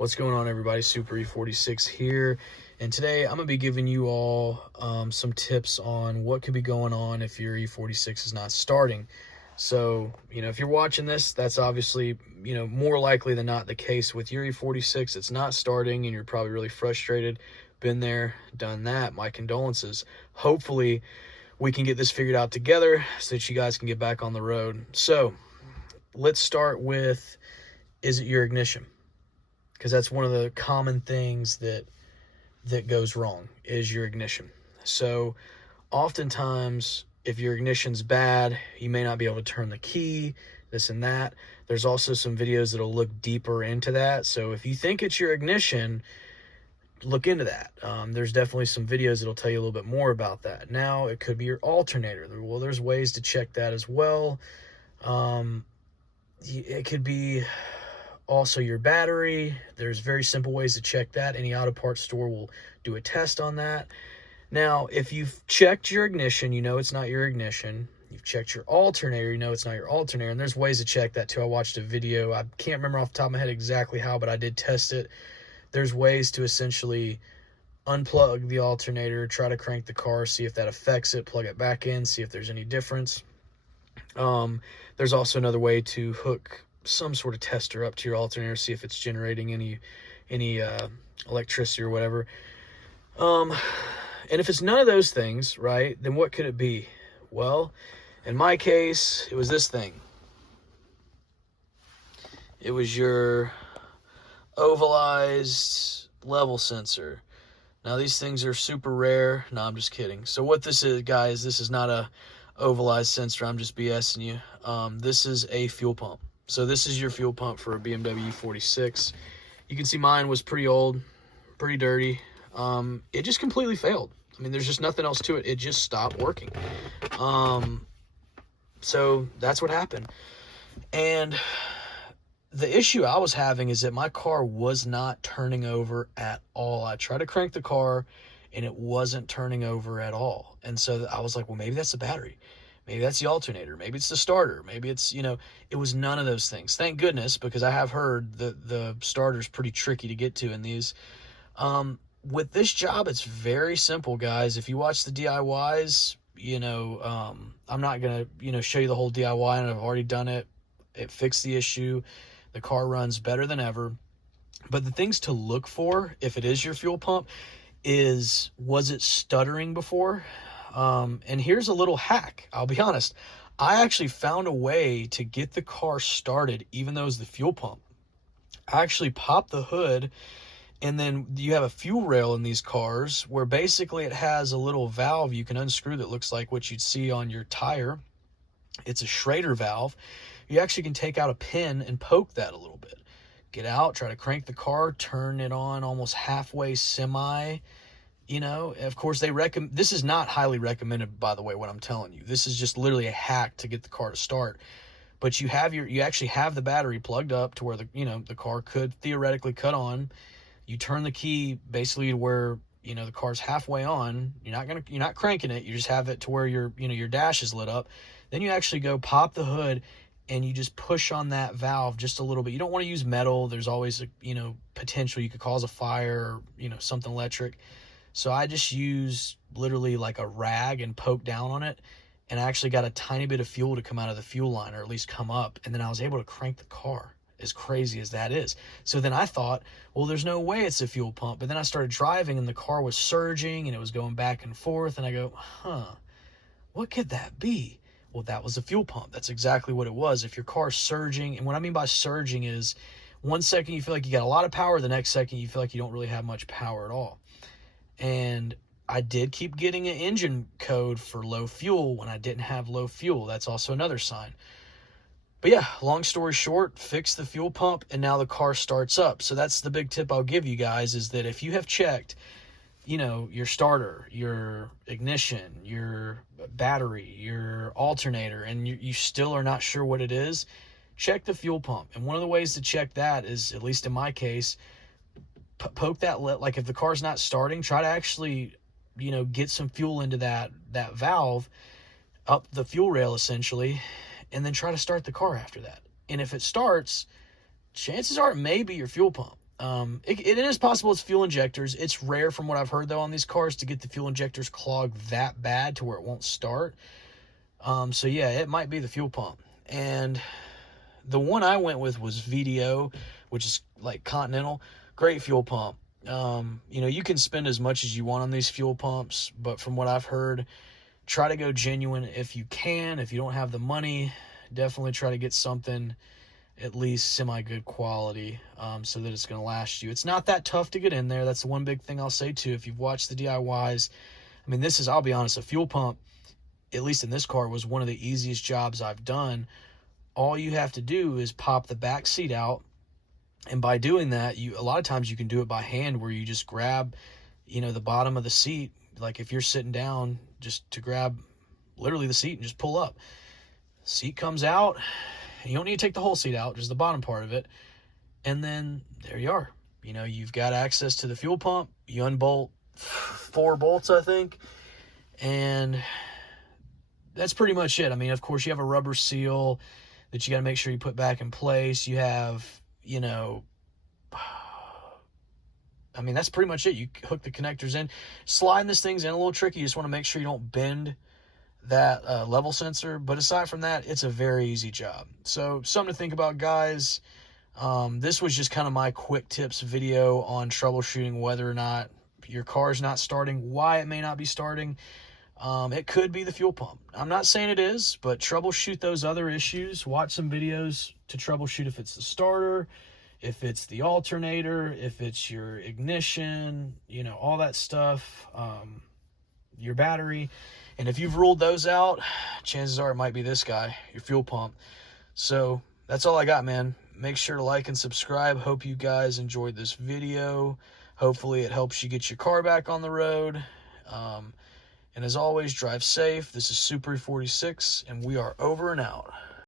What's going on, everybody? Super E46 here, and today I'm going to be giving you all some tips on what could be going on if your E46 is not starting. So, if you're watching this, that's obviously, more likely than not the case with your E46. It's not starting, and you're probably really frustrated. Been there, done that. My condolences. Hopefully, we can get this figured out together so that you guys can get back on the road. So, let's start with, is it your ignition? Because that's one of the common things that goes wrong is your ignition. So oftentimes, if your ignition's bad, you may not be able to turn the key, this and that. There's also some videos that'll look deeper into that. So if you think it's your ignition, look into that. There's definitely some videos that'll tell you a little bit more about that. Now, it could be your alternator. Well, there's ways to check that as well. It could be also your battery. There's very simple ways to check that. Any auto parts store will do a test on that. Now, if you've checked your ignition, you know it's not your ignition. You've checked your alternator, you know it's not your alternator. And there's ways to check that too. I watched a video. I can't remember off the top of my head exactly how, but I did test it. There's ways to essentially unplug the alternator, try to crank the car, see if that affects it, plug it back in, see if there's any difference. There's also another way to hook some sort of tester up to your alternator, see if it's generating any electricity or whatever. And if it's none of those things, right, then what could it be? Well, in my case, it was this thing. It was your ovalized level sensor. Now, these things are super rare. No, I'm just kidding. So what this is, guys, this is not a ovalized sensor. I'm just BSing you. This is a fuel pump. So this is your fuel pump for a BMW E46. You can see mine was pretty old, pretty dirty. It just completely failed. I mean, there's just nothing else to it. It just stopped working. So that's what happened. And the issue I was having is that my car was not turning over at all. I tried to crank the car, and it wasn't turning over at all. And so I was like, well, maybe that's the battery. Maybe that's the alternator. Maybe it's the starter. Maybe it's, it was none of those things. Thank goodness, because I have heard that the starter's pretty tricky to get to in these. With this job, it's very simple, guys. If you watch the DIYs, I'm not going to, show you the whole DIY, and I've already done it. It fixed the issue. The car runs better than ever. But the things to look for, if it is your fuel pump, is, was it stuttering before? And here's a little hack. I'll be honest. I actually found a way to get the car started, even though it's the fuel pump. I actually popped the hood, and then you have a fuel rail in these cars where basically it has a little valve you can unscrew that looks like what you'd see on your tire. It's a Schrader valve. You actually can take out a pin and poke that a little bit. Get out, try to crank the car, turn it on almost halfway semi. Of course, this is not highly recommended, by the way, what I'm telling you. This is just literally a hack to get the car to start. But you actually have the battery plugged up to where the car could theoretically cut on. You turn the key basically to where, the car's halfway on. You're not cranking it. You just have it to where your dash is lit up. Then you actually go pop the hood, and you just push on that valve just a little bit. You don't want to use metal. There's always potential you could cause a fire or, something electric. So I just used literally like a rag and poked down on it, and I actually got a tiny bit of fuel to come out of the fuel line, or at least come up, and then I was able to crank the car, as crazy as that is. So then I thought, well, there's no way it's a fuel pump. But then I started driving, and the car was surging, and it was going back and forth, and I go, what could that be? Well, that was a fuel pump. That's exactly what it was. If your car's surging, and what I mean by surging is 1 second you feel like you got a lot of power, the next second you feel like you don't really have much power at all. And I did keep getting an engine code for low fuel when I didn't have low fuel. That's also another sign. But yeah, long story short, fix the fuel pump, and now the car starts up. So that's the big tip I'll give you guys, is that if you have checked, your starter, your ignition, your battery, your alternator, and you still are not sure what it is, check the fuel pump. And one of the ways to check that is, at least in my case, poke that, like if the car's not starting, try to actually, get some fuel into that valve, up the fuel rail essentially, and then try to start the car after that. And if it starts, chances are it may be your fuel pump. It is possible it's fuel injectors. It's rare from what I've heard, though, on these cars to get the fuel injectors clogged that bad to where it won't start. So, yeah, it might be the fuel pump. And the one I went with was VDO, which is like Continental. Great fuel pump. You can spend as much as you want on these fuel pumps, but from what I've heard, try to go genuine if you can. If you don't have the money, definitely try to get something at least semi-good quality, so that it's going to last you. It's not that tough to get in there. That's the one big thing I'll say, too. If you've watched the DIYs, I mean, I'll be honest, a fuel pump, at least in this car, was one of the easiest jobs I've done. All you have to do is pop the back seat out, and by doing that, a lot of times you can do it by hand, where you just grab, the bottom of the seat, like if you're sitting down, just to grab literally the seat and just pull up. Seat comes out. You don't need to take the whole seat out, just the bottom part of it. And then there you are. You've got access to the fuel pump. You unbolt 4 bolts, I think. And that's pretty much it. I mean, of course, you have a rubber seal that you got to make sure you put back in place. You have, that's pretty much it. You hook the connectors in. Sliding this thing's in a little tricky. You just want to make sure you don't bend that level sensor, but aside from that, it's a very easy job. So something to think about, guys. This was just kind of my quick tips video on troubleshooting whether or not your car's not starting, why it may not be starting. It could be the fuel pump. I'm not saying it is, but troubleshoot those other issues. Watch some videos to troubleshoot if it's the starter, if it's the alternator, if it's your ignition, all that stuff, your battery. And if you've ruled those out, chances are it might be this guy, your fuel pump. So that's all I got, man. Make sure to like and subscribe. Hope you guys enjoyed this video. Hopefully it helps you get your car back on the road. And as always, drive safe. This is Super E46, and we are over and out.